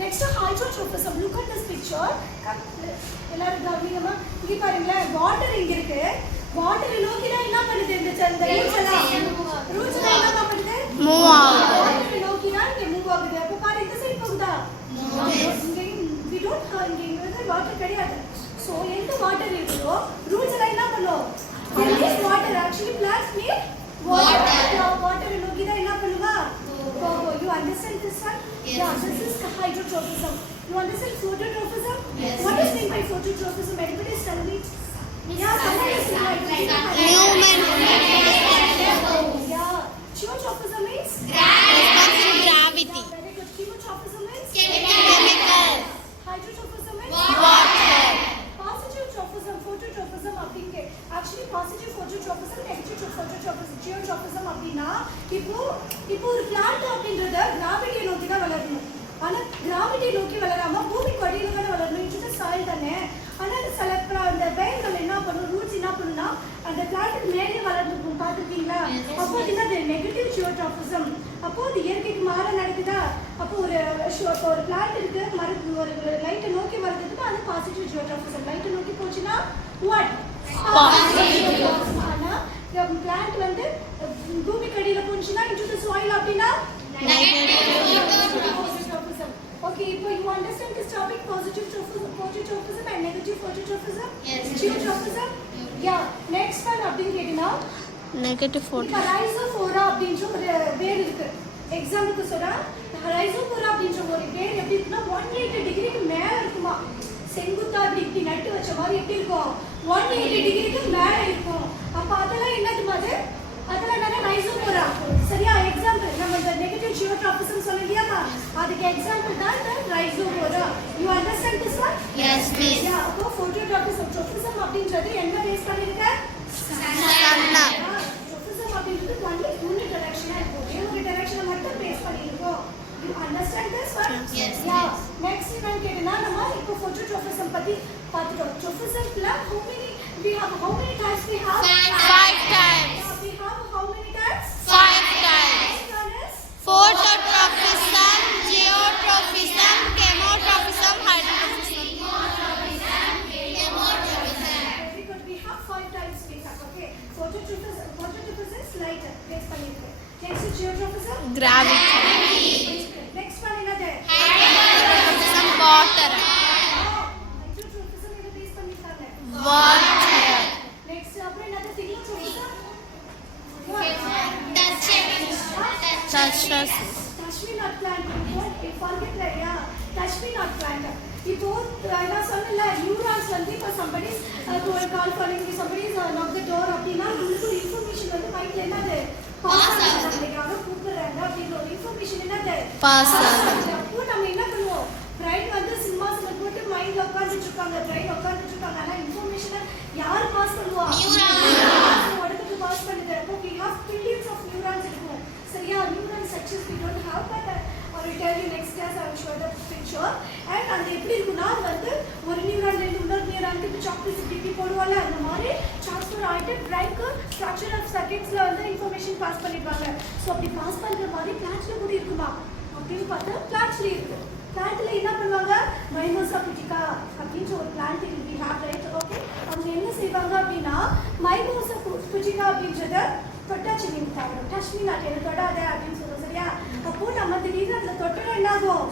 Next hydrotrophism. Look at this picture. எல்லாரும் கவனிங்கம்மா. இங்க பாருங்களேன் வாட்டர் இங்க இருக்கு. வாட்டர் நோக்கினா என்ன பண்ணுது இந்த ரூட்ஸ் எல்லாம் என்ன பண்ணுது? மூவ் ஆகுது. வாட்டர் நோக்கினா இங்க மூவ் ஆகுது. அப்ப பாரு இந்த சைடு போகுதா? we don't இங்க வாட்டர் கிடையாது. So எந்த வாட்டர் இருக்கோ ரூட்ஸ் எல்லாம் என்ன பண்ணும்? this water actually plants need water. Water நோக்கி தான் என்ன பண்ணுவா? You understand this one? Yes. Yeah, this is hydrotrophism. You understand phototrophism? Yes. What is meant by phototrophism? Everybody is telling me. Yeah, somebody is saying yeah. Geotrophism means? Gravity. Very good. Chemotrophism means? Chemical. Hydrotrophism means? Water. Positive trophism, phototrophism அப்படிங்க. Actually positive phototrophism, negative phototrophism, geotrophism அப்படினா இப்போ ஒரு plant அப்படிங்கறது gravity நோக்கி தான் வளரணும். ஆனா gravity நோக்கி வளராம பூமிக்கு அடியில தான் வளரணும். இது சாயில் தானே. ஆனா அந்த வேர்கள் என்ன பண்ணும் ரூட்ஸ் என்ன பண்ணுனா அந்த பிளான்ட் மேலே வளர்ந்துக்கும் பாத்துட்டீங்களா? அப்போ இது நெகட்டிவ் ஜியோட்ரோபிசம். அப்போ இது இயற்கைக்கு மாற நடக்குதா? அப்போ ஒரு பிளான்ட் இருக்கு மரத்து ஒரு லைட்டை நோக்கி வளர்ந்துட்டு அது பாசிட்டிவ் ஜியோட்ரோபிசம். லைட்டை நோக்கி போச்சுன்னா வாட்? பாசிட்டிவ். ஆனா பிளான்ட் வந்து பூமிக்கு அடியில போச்சுன்னா into the soil அப்படினா phototrophism. Okay, இப்போ you understand this topic positive phototrophism and negative phototrophism? Yes. Geotrophism? Yeah. Next one அப்படினு கேட்டினா Negative photo. Rhizophora அப்படின்ற ஒரு வேர் இருக்கு. எக்ஸாம்பிளுக்கு சொல்றேன். Rhizophora அப்படின்ற ஒரு வேர் எப்படி இருக்குன்னா 180 டிகிரிக்கு மேல இருக்குமா. செங்குத்தா இப்படி நட்டு வச்ச மாதிரி எப்படி இருக்கும்? 180 டிகிரிக்கு மேல இருக்கும். அப்ப அதெல்லாம் என்னது மாதிரி? அதெல்லாம் என்னன்னா Rhizophora. சரியா? எக்ஸாம்பிள் நம்ம இந்த நெகட்டிவ் ஜியோட்ரோபிசம் சொன்னீங்கமா அதுக்கு எக்ஸாம்பிள் தான் இந்த Rhizophora. You understand this one? Yes, please. Yeah, அப்போ phototrophism அப்படின்றது என்ன பேஸ் பண்ணிருக்க? Sunna. Trophism அப்படின்றது only unit direction இருக்கும். ஒரு டைரக்ஷனை மட்டும் பேஸ் பண்ணிருக்கோம். You understand this one? Yes. Yeah. Next என்ன கேட்டனா நம்ம இப்போ phototrophism பத்தி பார்த்துட்டோம். Trophismல how many types we have? 5 times. We have how many types? 5 times. One is Phototrophism, geotrophism, chemotrophism, hydrotrophism. very good. We have 5 types we have. Okay. Phototrophism is lighter. Base பண்ணிருக்கு. Next geotrophism? Gravity. Next one என்னது? Hydrotrophism, water. Hydrotrophism என்ன base பண்ணிருக்காங்க? Water. Next அப்புறம் என்னது? Thigmotrophism? Touch. Touch me not plant. Don't forget that. Yeah. Touch me not plant. இப்போ நான் சொன்னல neurons வந்து இப்போ somebody call calling somebody knock the door அப்படினா உங்களுக்கு ஒரு இன்ஃபர்மேஷன் வந்து மைண்ட்ல என்னது பாஸ் ஆகுது. யாரோ கூப்பிடுறாங்க அப்படிங்கிற ஒரு இன்ஃபர்மேஷன் என்னது பாஸ் ஆகுது. அப்போ நம்ம என்ன பண்ணுவோம்? பிரைன் வந்து சிம்மாசனம் போட்டு மைண்ட்ல உட்கார்ந்துட்டு இருக்காங்க. பிரைன் உட்கார்ந்துட்டு இருக்காங்க. ஆனா இன்ஃபர்மேஷனை யார் பாஸ் பண்ணுவா? நியூரான்ஸ் உடம்புக்கு பாஸ் பண்ணுது. அப்போ we have billions of neurons இருக்கும். சரியா? neurons such as we don't have but I will tell you next class I will show the picture. And அந்த எப்படி இருக்குன்னா வந்து ஒரு நியூரான்ல இருந்து இன்னொரு நியூரானுக்கு சாக்லேட் இப்படி போடுவாங்க. அந்த மாதிரி ட்ரான்ஸ்ஃபர் ஆயிட்டு பிரைனுக்கு ஸ்ட்ரக்சர் ஆஃப் சர்க்கிட்ஸ்ல வந்து இன்ஃபர்மேஷன் பாஸ் பண்ணிடுவாங்க. ஸோ அப்படி பாஸ் பண்ற மாதிரி பிளான்ட்ல கூட இருக்குமா அப்படின்னு பார்த்தா பிளான்ட்ல இருக்கு. பிளான்ட்ல என்ன பண்ணுவாங்க? மைமோசா புஜிகா அப்படின்ற ஒரு பிளான்ட் இருக்கு. Right okay. அவங்க என்ன செய்வாங்க அப்படின்னா மைமோசா புஜிகா அப்படின்றத தொட்டாச்சு நீங்க தவிர டச் மீ நாட் எனக்கு தொடாத அப்படின்னு சொல்லுவோம். சரியா? அப்போ நம்ம திடீர்னு அந்த தொட்டா என்ன ஆகும்?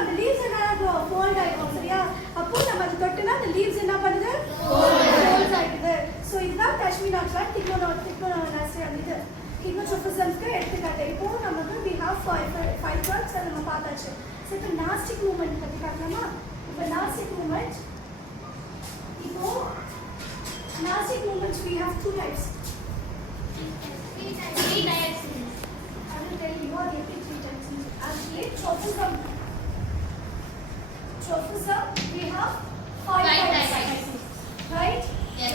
அந்த லீவ்ஸ் என்ன ஆகும்? ஃபோல்ட் ஆகும். சரியா? அப்போ நம்ம அந்த தொட்டுனா அந்த லீவ்ஸ் என்ன பண்ணுது? ஃபோல்ட் ஆயிடுது. ஸோ இதுதான் டச் மீ நாட் பிளான்ட். திக்னோனாஸ் இது ஹிப்னோட்ரோபிசம்க்கு எடுத்துக்காட்டு. இப்போ நமக்கு we have 5 parts அதை நம்ம பார்த்தாச்சு. ஸோ இப்போ நாஸ்டிக் மூவ்மெண்ட் பற்றி பார்க்கலாமா? இப்போ நாஸ்டிக் மூவ்மெண்ட் இப்போ நாஸ்டிக் movements we have 2 types. 3 types. I will tell you what the 3 types is. Actually, trophism we have 5 types. Right? Yes.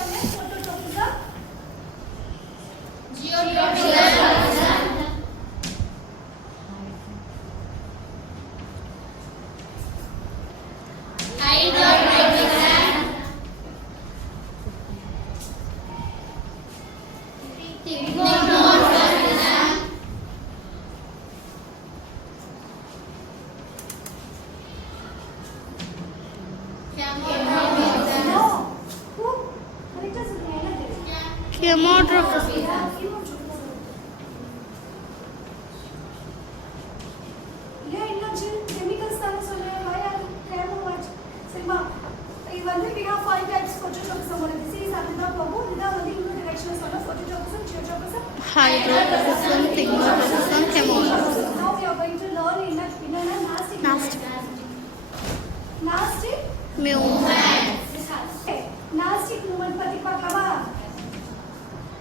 One is phototrophism. Geotrophism. Hydrotrophism. Thigmotrophism. Chemotrophism. ஏன் என்னாச்சு? chemicals தானே சொன்னேன். why are you careful much? சரிம்மா, இது வந்து we have 5 types phototropism. ஒரு disease அதுதான் போகும். இதான் வந்து இன்னொரு direction சொன்னா phototropism, geotropism, Hydrotropism, Thigmotropism, Chemotrophism. Now we are going to learn என்னன்னா nastic. Nastic Movement. nastic movement பத்தி பார்க்கலாமா?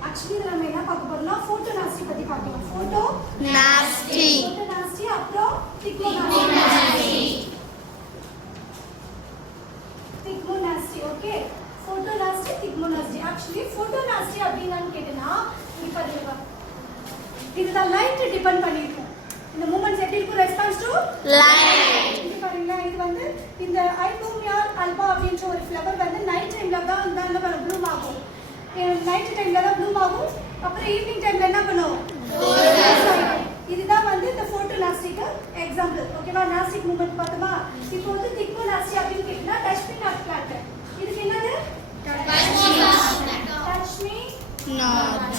Actually இதுல நம்ம என்ன பார்க்க போறோம்னா photonasty பத்தி பார்க்கலாம். Nasty. photonasty அப்புறம் thigmonasty. thigmonasty, okay? photonasty, thigmonasty. Actually photonasty அப்படினான்னு கேட்டனா இங்க பாருங்க. இதுதான் லைட் டிபெண்ட் பண்ணிருக்கும். இந்த மூமெண்ட்ஸ் எப்படி இருக்கும் ரெஸ்பான்ஸ் டு Light. இங்க பாருங்க, இது வந்து இந்த ஐபோமியா அல்பா அப்படின்ற ஒரு ஃப்ளவர் வந்து நைட் டைம்ல தான் என்ன பண்ணும், ப்ளூம் ஆகும். நைட் டைம்ல தான் ப்ளூம் ஆகும். அப்புறம் ஈவினிங் டைம்ல என்ன பண்ணும், இதுதான் வந்து இந்த ஃபோட்டோனாஸ்டிக் எக்ஸாம்பிள். ஓகேவா? நாஸ்டிக் மூமெண்ட் பார்த்தோமா? இப்போ வந்து திக்மோனாஸ்டி அப்படின்னு கேட்டா டச் மீ நாட் பிளான்ட். இதுக்கு என்னது? Touch me Not.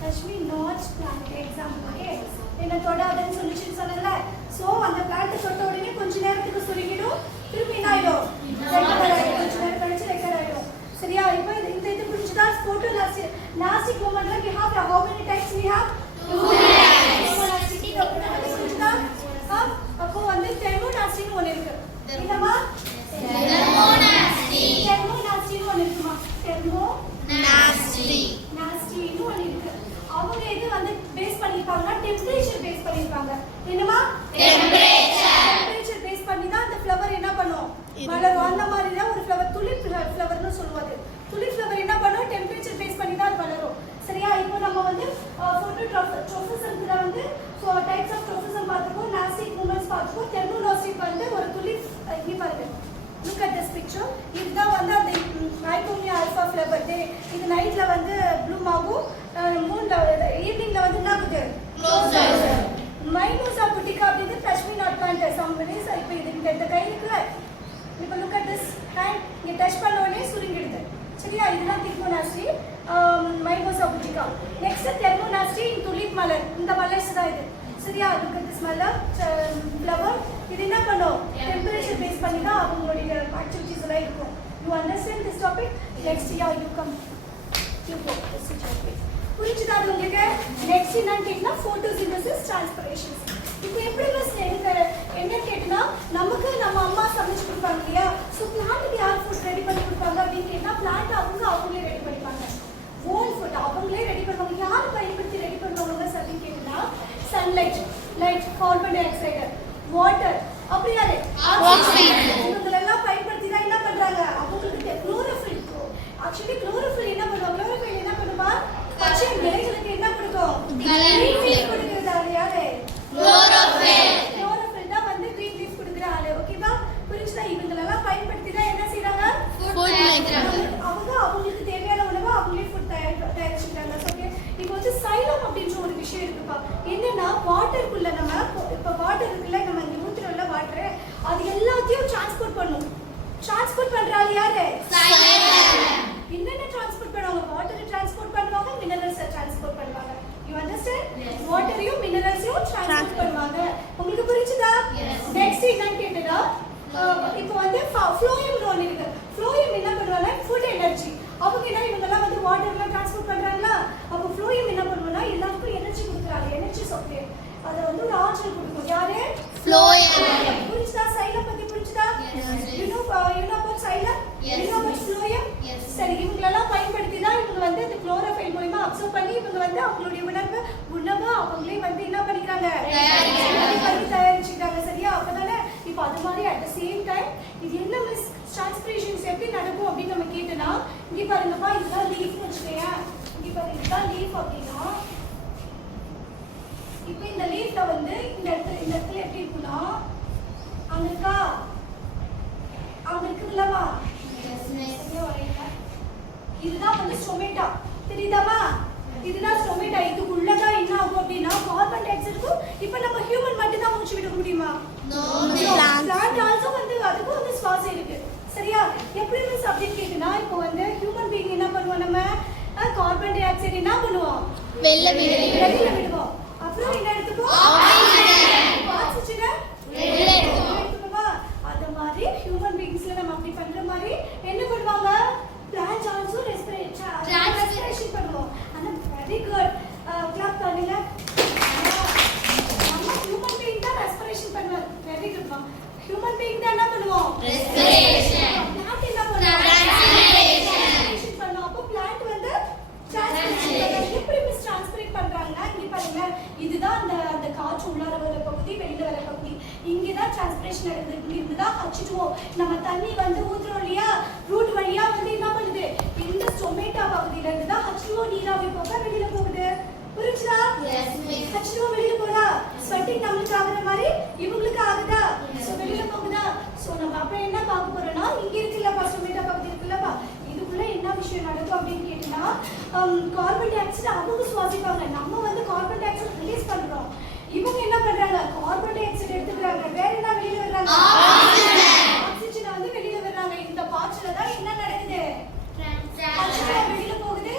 touch me not plant example. Okay, என்ன தொடாதன்னு சொன்னேன்ல. சோ அந்த பிளான்ட் தொட்ட உடனே கொஞ்ச நேரத்துக்கு சுருங்கிடும், திருப்பி என்ன ஆயிடும், ரெக்கவர் ஆயிடும், கொஞ்ச நேரம் கழிச்சு ரெக்கவர் ஆயிடும். சரியா? இப்போ இந்த இது புரிஞ்சுதா? நாஸ்டிக் மூமெண்ட்ல we have how many types we have? 2 types. புரிஞ்சுதா? அப்போ வந்து தெர்மோனாஸ்டின்னு ஒன்னு இருக்கு. என்னமா? தெர்மோனாஸ்டி ஒன்னு இருக்குமா? Nasty. நாஸ்டின்னு ஒன்னு இருக்கு. அவங்க எது வந்து பேஸ் பண்ணிருப்பாங்கன்னா டெம்பரேச்சர் பேஸ் பண்ணிருப்பாங்க. என்னமா? டெம்பரேச்சர் பேஸ் பண்ணி தான் அந்த ஃப்ளவர் என்ன பண்ணும், வளரும். அந்த மாதிரி தான் ஒரு ஃப்ளவர் துலிப் ஃப்ளவர்னு சொல்லுவாங்க. துலிப் ஃப்ளவர் என்ன பண்ணும், டெம்பரேச்சர் பேஸ் பண்ணி தான் அது வளரும். சரியா? இப்போ நம்ம வந்து ஃபோட்டோட்ரோபிசம்ல வந்து டைப்ஸ் ஆஃப் ட்ரோபிசம் பார்த்துப்போம், நாஸ்டிக் மூமெண்ட்ஸ் பார்த்துப்போம். தெர்மோனாஸ்டிக் வந்து ஒரு துலிப். இங்க பாருங்க, look at this picture. இதுதான் வந்து அந்த ஐபோமியா ஆல்பா ஃப்ளவர். இது நைட்ல வந்து ப்ளூம் ஆகும், மூன்ல ஈவினிங்ல வந்து என்ன ஆகுது, க்ளோஸ் ஆகும். மைனோசா புட்டிகா அப்படிங்கிறது touch me not plant. Somebody's இப்போ இது இந்த கை இருக்குல்ல, இப்போ look at this hand. இங்க டச் பண்ண உடனே சுருங்கிடுது. சரியா? இதெல்லாம் திக்மோனாஸ்டி, மைனோசா புட்டிகா. நெக்ஸ்ட் தெர்மோனாஸ்டி, துலிப் மலர். இந்த மலர்ஸ் தான் இது. சரியா? look at this Malar flower. இது என்ன பண்ணும், டெம்பரேச்சர் பேஸ் பண்ணி தான் அவங்களுடைய ஆக்டிவிட்டீஸ் எல்லாம் இருக்கும். You understand this topic? Next yeah you come you go this topic. புரிஞ்சுதா உங்களுக்கு? நெக்ஸ்ட் என்னன்னு கேட்டா ஃபோட்டோசிந்தசிஸ், டிரான்ஸ்பிரேஷன்ஸ். இப்போ எப்படி மிஸ் எனக்கு என்ன கேட்டனா, நமக்கு நம்ம அம்மா சமைச்சு கொடுப்பாங்க இல்லையா? ஸோ பிளான்ட்டுக்கு யார் ஃபுட் ரெடி பண்ணி கொடுப்பாங்க அப்படின்னு கேட்டா பிளான்ட் அவங்களே ரெடி பண்ணிப்பாங்க. ஓன் ஃபுட் அவங்களே ரெடி பண்ணுவாங்க. யார் பயன்படுத்தி ரெடி பண்ணுவாங்க அப்படின்னு கேட்டா, sunlight, light, carbon di oxide, water, அப்படி யாரு இவங்களெல்லாம் பயன்படுத்தி தான் என்ன பண்றாங்க, அவங்களுக்கு குளோரோஃபில். ஆக்சுவலி குளோரோஃபில் என்ன பண்ணுவாங்க, குளோரோஃபில் என்ன பண்ணுவா, பச்சை இலைகளுக்கு என்ன கொடுக்கும், கிரீன் லீஃப் கொடுக்குறது. அது யாரு? குளோரோஃபில் தான் வந்து கிரீன் லீஃப் கொடுக்குற ஆளு. ஓகேவா? புரிஞ்சுதா? இவங்களெல்லாம் பயன்படுத்தி தான் என்ன செய்றாங்க, அவங்க அவங்களுக்கு தேவையான உணவை அவங்களே ஃபுட் தயாரிச்சுக்கிறாங்க. ஓகே, இப்போ வந்து சைலம் அப்படின்ற ஒரு விஷயம் இருக்குப்பா. என்னன்னா வாட்டருக்குள்ள நம்ம இப்போ வாட்டர் இருக்குல்ல, நம்ம இங்க ஊத்துறோம்ல வாட்டர், அது எல்லாத்தையும் டிரான்ஸ்போர்ட் பண்ணும். டிரான்ஸ்போர்ட் பண்றாங்க யாரு? என்னென்ன டிரான்ஸ்போர்ட் பண்ணுவாங்க? வாட்டர் டிரான்ஸ்போர்ட் பண்ணுவாங்க, மினரல்ஸ் டிரான்ஸ்போர்ட் பண்ணுவாங்க. You understand? வாட்டரையும் மினரல்ஸையும் டிரான்ஸ்போர்ட் பண்ணுவாங்க. உங்களுக்கு புரிஞ்சுதா? நெக்ஸ்ட் என்னன்னு கேட்டா, இப்போ வந்து ஃப்ளோயம் ஒன்று இருக்கு. ஃப்ளோயம் என்ன பண்ணுவாங்க, ஃபுட் எனர்ஜி. அவங்க என்ன, இவங்கெல்லாம் வந்து வாட்டர்லாம் டிரான்ஸ்போர்ட் பண்றாங்களா, அப்போ ஃப்ளோயம் என்ன பண்ணுவோம்னா எல்லாருக்கும் எனர்ஜி கொடுக்குறாங்க. எனர்ஜி சப்ளை, அதை வந்து ஒரு ஆற்றல் கொடுக்கும். யாரு? ஃப்ளோயம். புரிஞ்சுதா? சைலம் பத்தி புரிஞ்சுதா? you know about xylem, you know about phloem. சரி, இவங்களெல்லாம் பயன்படுத்தி தான் இவங்க வந்து இந்த குளோரோஃபில் மூலமா அப்சர்வ் பண்ணி இவங்க வந்து அவங்களுடைய உணவை அவங்களே வந்து என்ன பண்ணிக்கிறாங்க, தயாரிச்சுக்கிறாங்க. சரியா? அப்பதானே இப்போ அது மாதிரி அட் த சேம் டைம் இது என்ன மிஸ் டிரான்ஸ்பிரேஷன்ஸ் எப்படி நடக்கும் அப்படின்னு நம்ம கேட்டோம்னா, இங்க பாருங்கப்பா, இதுதான் லீஃப் வச்சுக்கேன். இங்க பாருங்க, இதுதான் லீஃப் அப்படின்னா, இப்போ இந்த லீஃப்ல வந்து இந்த இடத்துல எப்படி இருக்குன்னா, அங்க இருக்கா, அங்க இருக்குல்லவா, இதுதான் வந்து ஸ்டொமேட்டா. தெரியுதாமா? இதுதான் ஸ்டொமேட்டா. இதுக்குள்ளதான் என்ன ஆகும் அப்படின்னா கார்பன் டை ஆக்சைடுக்கும். இப்போ நம்ம ஹியூமன் மட்டும் தான் மூச்சு விட முடியுமா? பிளான்ட் ஆல்சோ வந்து அதுக்கும் வந்து சுவாசம் இருக்கு. சரியா? எப்படி மிஸ் அப்படின்னு கேட்டீங்கன்னா, இப்போ வந்து ஹியூமன் பீயிங் என்ன பண்ணுவோம், நம்ம கார்பன் டை ஆக்சைடு என்ன பண்ணுவோம்? வெளில விடுவோம். வெளியில விடுவோம். அப்புறம் என்ன எடுத்துப்போம்? ஆக்சிஜனை வெளில எடுத்துப்போம். எடுத்துப்போமா? அத மாதிரி ஹியூமன் பீயிங்ஸ்ல நம்ம அப்படி பண்ற மாதிரி என்ன பண்ணுவாங்க? பிளான்ட்ஸ் ஆல்சோ ரெஸ்பிரேஷன் பண்ணுவோம். ஆனா வெரி குட். கிளாப் பண்ணுங்க. நம்ம ஹியூமன் பீயிங் தான் ரெஸ்பிரேஷன் பண்ணுவோம். வெரி குட் மா. ஹியூமன் பீயிங் தான் என்ன பண்ணுவோம்? ரெஸ்பிரேஷன். பிளான்ட் என்ன பண்ணுவோம்? டிரான்ஸ்பிரேஷன் பண்ணுவோம். அப்போ பிளான்ட் வந்து டிரான்ஸ்பிரேஷன் எப்படி மிஸ் டிரான்ஸ்பிரேட் பண்றாங்கன்னா இங்க பாருங்க, இதுதான் அந்த காற்று உள்ளார வர பகுதி, வெளியில வர பகுதி. இங்க தான் டிரான்ஸ்பிரேஷன் நடக்குது. இங்க இருந்து தான் H2O நம்ம தண்ணி வந்து ஊத்துறோம் இல்லையா, ரூட் வழியா வந்து என்ன பண்ணுது? இந்த ஸ்டொமேட்டா பகுதியில இருந்து தான் H2O நீராவி போக வெளியில போகுது. புரியுதா? Yes, miss. H2O வெளியில போறா. ஸ்வெட்டிங் நமக்கு ஆகுற மாதிரி இவங்களுக்கு ஆகுதா? சோ வெளியில போகுதா? சோ நம்ம அப்ப என்ன பார்க்க போறோம்னா, இங்க இருக்குல்ல ஸ்டொமேட்டா பகுதி இருக்குல்லப்பா, இதுக்குள்ள என்ன விஷயம் நடக்கும் அப்படின்னு கேட்டீங்கன்னா, கார்பன் டை ஆக்சைடு அவங்க சுவாசிப்பாங்க, நம்ம வந்து கார்பன் டை ஆக்சைடு ரிலீஸ் பண்றோம். இவங்க என்ன பண்றாங்க? கார்பன் டை ஆக்சைடு எடுத்துக்கிறாங்க. வேற என்ன வெளியில வர்றாங்க? ஆக்சிஜன் வந்து வெளியில வர்றாங்க. இந்த பாய்ச்சல தான் என்ன நடக்குது? ஆக்சிஜன் வெளியில போகுது.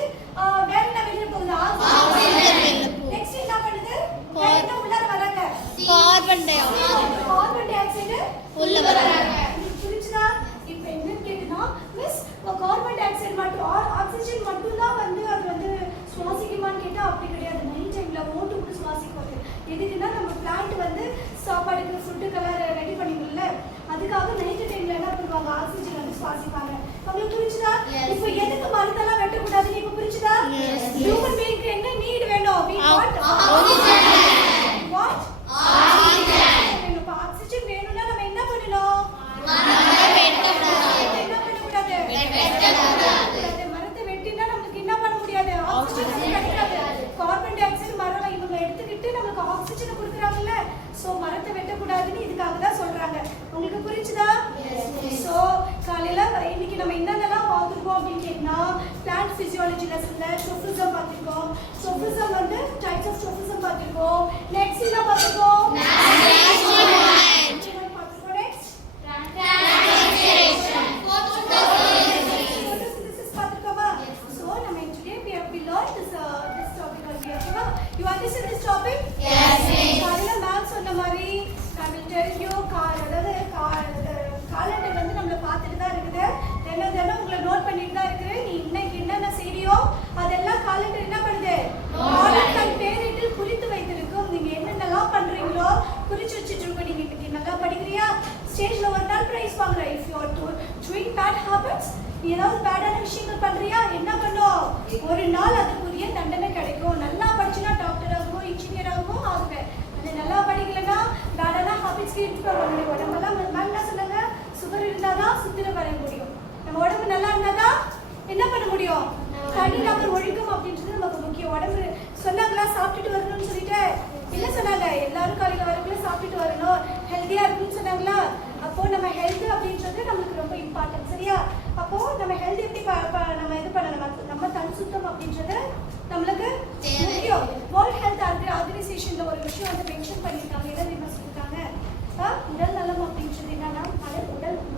வேற என்ன வெளியில போகுது? ஆக்சிஜன். நெக்ஸ்ட் என்ன பண்ணுது? வேற என்ன உள்ளார வராங்க? Carbon di oxide carbon di oxide உள்ள வராங்க. புரியுதா? இப்போ என்ன கேக்குனா, மிஸ் கார்பன் டை ஆக்சைடு மட்டும் ஆக்சிஜன் மட்டும் தான் வந்து அது வந்து சுவாசிக்குமான்னு கேட்டா அப்படி கிடையாது. நைட் டைம்ல ஓட்டு கூட சுவாசிக்கும். எதுக்குன்னா நம்ம பிளான்ட் வந்து சாப்பாடுக்கு ஃபுட்டுக்கெல்லாம் ரெடி பண்ணிக்கல, அதுக்காக நைட் டைம்ல என்ன பண்ணுவாங்க? ஆக்சிஜன் வந்து சுவாசிப்பாங்க. உங்களுக்கு புரிஞ்சுதா? இப்போ எதுக்கு மரத்தெல்லாம் வெட்டக்கூடாதுன்னு இப்போ புரிஞ்சுதா? ஹியூமன் பீயிங்க்கு என்ன நீட் வேணும்? We want oxygen. What? Oxygen. இப்போ ஆக்சிஜன் வேணும்னா நம்ம என்ன பண்ணணும்? என்ன பண்ணக்கூடாது? மரத்தை வெட்டினா நமக்கு என்ன பண்ண முடியாது? ஆக்சிஜன் நமக்கு கிடைக்காது. கார்பன் டை ஆக்சைடு மரம் இவங்க எடுத்துக்கிட்டு நமக்கு ஆக்சிஜனை கொடுக்குறாங்கல்ல, சோ மரத்தை வெட்டக்கூடாதுன்னு இதுக்காக தான் சொல்றாங்க. உங்களுக்கு புரிஞ்சுதா? சோ காலையில இன்னைக்கு நம்ம என்னென்னலாம் பார்த்துருக்கோம் அப்படின்னு கேட்டா, பிளான்ட் பிசியாலஜி லெசன்ல ட்ரோபிசம் பார்த்துருக்கோம். ட்ரோபிசம் வந்து டைப்ஸ் ஆஃப் ட்ரோபிசம் பார்த்துருக்கோம். நெக்ஸ்ட் என்ன பார்த்துருக்கோம்? You understand this topic? Yes, miss. காலையில மேம் சொன்ன மாதிரி I will tell you calendar வந்து நம்மள பார்த்துட்டு தான் இருக்குது. தினம் உங்களை நோட் பண்ணிட்டு தான் இருக்குது. நீ இன்னைக்கு என்னென்ன செய்றியோ அதெல்லாம் காலண்டர் என்ன பண்ணுது? காலண்டர் பேரிட்டு குறித்து வைத்திருக்கும். நீங்க என்னென்னலாம் பண்றீங்களோ குறிச்சு வச்சுட்டு இருக்க. நீங்க இன்னைக்கு நல்லா படிக்கிறியா? ஸ்டேஜ்ல ஒரு நாள் பிரைஸ் வாங்குற. If you are doing bad habits, நீ ஏதாவது பேடான விஷயங்கள் பண்றியா, என்ன பண்ணும்? ஒரு நாள் அதுக்குரிய தண்டனை கிடைக்கும். நல்லா படிச்சுனா டாக்டர் ஆகும், இன்ஜினியர் ஆகும் ஆகுவேன். அது நல்லா படிக்கலன்னா பேடான ஹாபிட்ஸ்க்கு இருக்கு. உடம்பெல்லாம் மேம் என்ன சொன்னாங்க? சுகர் இருந்தாதான் சுத்திர வர முடியும். நம்ம உடம்பு நல்லா இருந்தாதான் என்ன பண்ண முடியும்? தனி நபர் ஒழுக்கம் அப்படின்றது நமக்கு முக்கியம். உடம்பு சொன்னாங்களா சாப்பிட்டுட்டு வரணும்னு சொல்லிட்டு? என்ன சொன்னாங்க? எல்லாரும் காலையில வரக்குள்ள சாப்பிட்டுட்டு வரணும், ஹெல்த்தியா இருக்குன்னு சொன்னாங்களா? அப்போ நம்ம ஹெல்த் அப்படின்றது நம்மளுக்கு ரொம்ப இம்பார்ட்டன்ட். சரியா? அப்போ நம்ம ஹெல்த் எப்படி நம்ம இது பண்ணணும்? நம்ம தன் சுத்தம் அப்படின்றது நம்மளுக்கு முக்கியம். வேர்ல்ட் ஹெல்த் ஆர்கனைசேஷன்ல ஒரு விஷயம் வந்து மென்ஷன் பண்ணியிருக்காங்க. என்ன தெரியுமா சொல்லியிருக்காங்க? உடல் நலம் அப்படின்றது என்னன்னா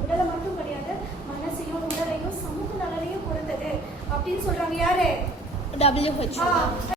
உடலை மட்டும் கிடையாது, மனசையும் உடலையும் சமூக நலனையும் பொறுத்தது அப்படின்னு சொல்றாங்க. யாரு? WHO.